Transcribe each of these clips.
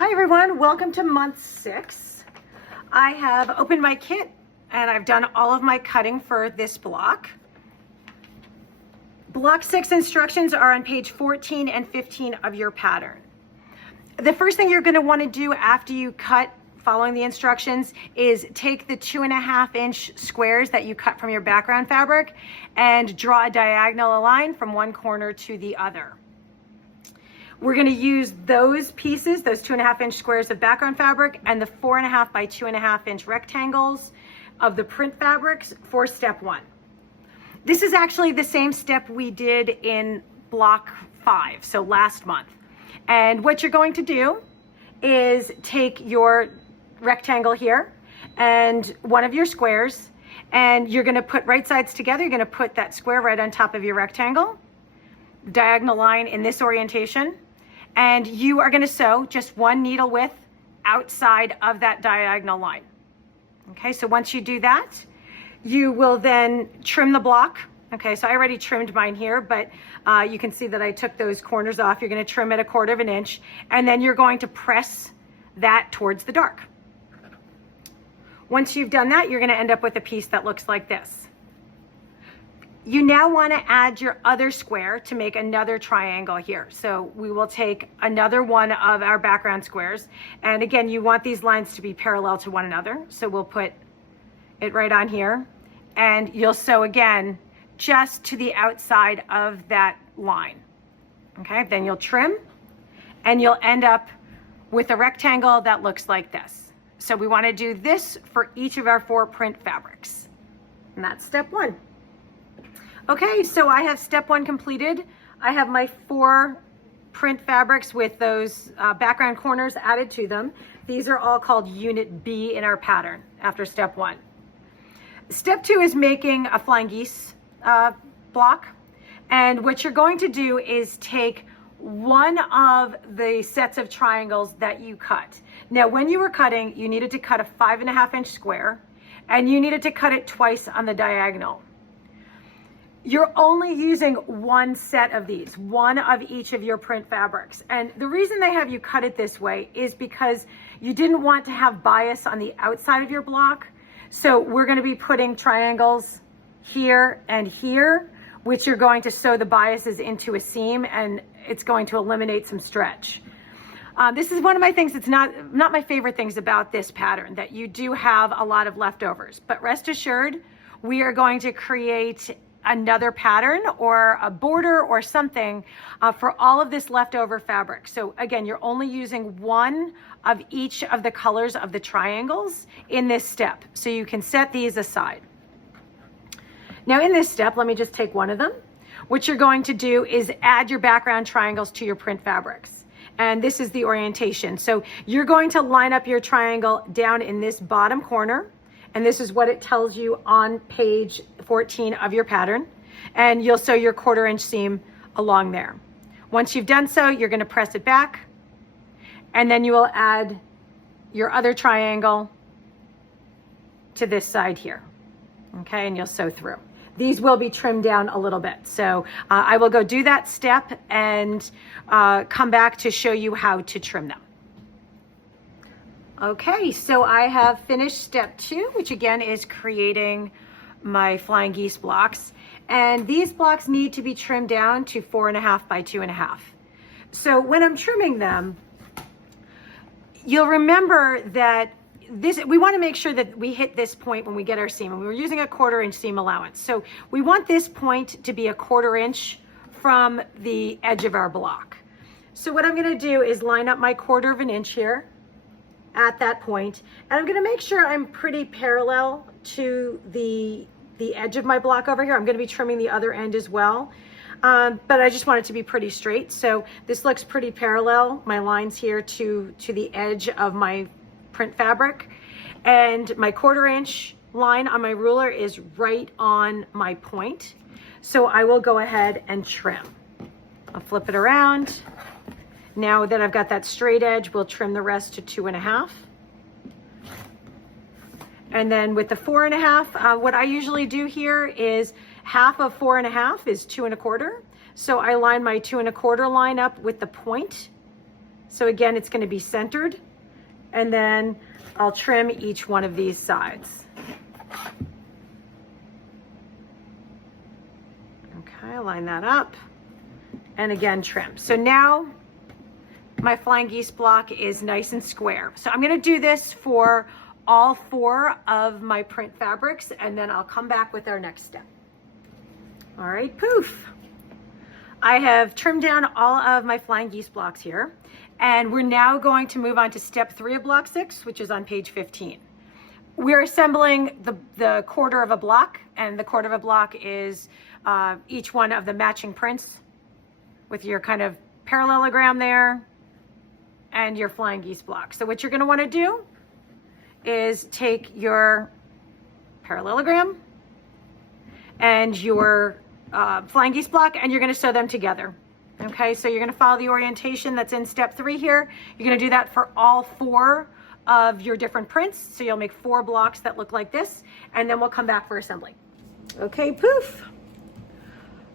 Hi everyone, welcome to month 6. I have opened my kit and I've done all of my cutting for this block. Block 6 instructions are on page 14 and 15 of your pattern. The first thing you're going to want to do after you cut following the instructions is take the 2.5 inch squares that you cut from your background fabric and draw a diagonal line from one corner to the other. We're going to use those pieces, those 2.5 inch squares of background fabric and the 4.5 by 2.5 inch rectangles of the print fabrics for step 1. This is actually the same step we did in block 5, so last month. And what you're going to do is take your rectangle here and one of your squares, and you're going to put right sides together. You're going to put that square right on top of your rectangle, diagonal line in this orientation. And you are going to sew just one needle width outside of that diagonal line. Okay, so once you do that, you will then trim the block. Okay, so I already trimmed mine here, but you can see that I took those corners off. You're going to trim it 1/4 inch, and then you're going to press that towards the dark. Once you've done that, you're going to end up with a piece that looks like this. You now want to add your other square to make another triangle here. So we will take another one of our background squares. And again, you want these lines to be parallel to one another. So we'll put it right on here. And you'll sew again just to the outside of that line. Okay, then you'll trim and you'll end up with a rectangle that looks like this. So we want to do this for each of our 4 print fabrics. And that's step 1. Okay, so I have step 1 completed. I have my 4 print fabrics with those background corners added to them. These are all called Unit B in our pattern after step 1. Step 2 is making a flying geese block. And what you're going to do is take one of the sets of triangles that you cut. Now, when you were cutting, you needed to cut a 5.5 inch square, and you needed to cut it twice on the diagonal. You're only using one set of these, one of each of your print fabrics. And the reason they have you cut it this way is because you didn't want to have bias on the outside of your block. So we're going to be putting triangles here and here, which you're going to sew the biases into a seam, and it's going to eliminate some stretch. This is one of my things that's not my favorite things about this pattern, that you do have a lot of leftovers. But rest assured, we are going to create another pattern or a border or something for all of this leftover fabric. So again, you're only using one of each of the colors of the triangles in this step. So you can set these aside. Now in this step, let me just take one of them. What you're going to do is add your background triangles to your print fabrics. And this is the orientation. So you're going to line up your triangle down in this bottom corner. And this is what it tells you on page 14 of your pattern. And you'll sew your 1/4 inch seam along there. Once you've done so, you're going to press it back. And then you will add your other triangle to this side here. Okay, and you'll sew through. These will be trimmed down a little bit. So I will go do that step and come back to show you how to trim them. Okay, so I have finished step 2, which again is creating my flying geese blocks. And these blocks need to be trimmed down to 4.5 by 2.5. So when I'm trimming them, you'll remember that we want to make sure that we hit this point when we get our seam. And we were using a 1/4 inch seam allowance. So we want this point to be a 1/4 inch from the edge of our block. So what I'm going to do is line up my 1/4 inch here at that point, and I'm going to make sure I'm pretty parallel to the edge of my block over here. I'm going to be trimming the other end as well, but I just want it to be pretty straight. So this looks pretty parallel, my lines here to the edge of my print fabric, and my 1/4 inch line on my ruler is right on my point. So I will go ahead and trim. I'll flip it around. Now that I've got that straight edge, we'll trim the rest to 2.5. And then with the 4.5, what I usually do here is half of 4.5 is 2 1/4. So I line my 2 1/4 line up with the point So again, it's going to be centered, and then I'll trim each one of these sides. Okay, line that up, and again, trim. So now my flying geese block is nice and square. So I'm going to do this for all 4 of my print fabrics, and then I'll come back with our next step. All right, poof. I have trimmed down all of my flying geese blocks here, and we're now going to move on to step 3 of block 6, which is on page 15. We're assembling the quarter of a block, and the quarter of a block is each one of the matching prints with your kind of parallelogram there and your flying geese block. So what you're going to want to do is take your parallelogram and your flying geese block, and you're going to sew them together. Okay, so you're going to follow the orientation that's in step 3 here. You're going to do that for all 4 of your different prints. So you'll make 4 blocks that look like this, and then we'll come back for assembly. Okay, poof.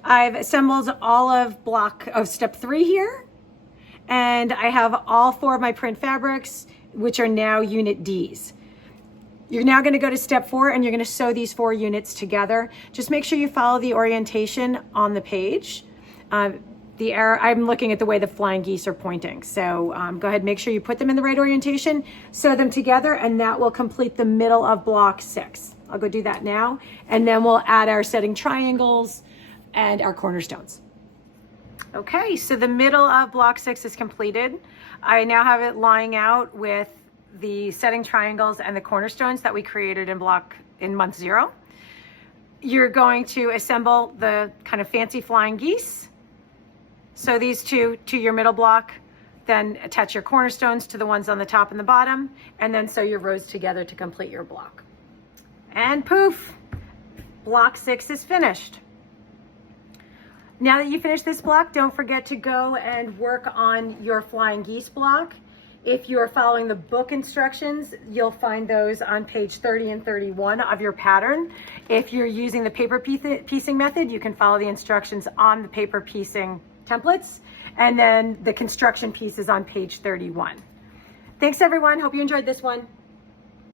I've assembled all of step 3 here, and I have all 4 of my print fabrics, which are now unit Ds. You're now going to go to step 4, and you're going to sew these 4 units together. Just make sure you follow the orientation on the page. The arrow, I'm looking at the way the flying geese are pointing. So go ahead, make sure you put them in the right orientation, sew them together, and that will complete the middle of block 6. I'll go do that now, and then we'll add our setting triangles and our cornerstones. Okay, so the middle of block 6 is completed. I now have it lying out with the setting triangles and the cornerstones that we created in month 0. You're going to assemble the kind of fancy flying geese. So these 2 to your middle block, then attach your cornerstones to the ones on the top and the bottom, and then sew your rows together to complete your block. And poof, block 6 is finished. Now that you finish this block, don't forget to go and work on your flying geese block. If you're following the book instructions, you'll find those on page 30 and 31 of your pattern. If you're using the paper piecing method, you can follow the instructions on the paper piecing templates, and then the construction piece is on page 31. Thanks everyone, hope you enjoyed this one.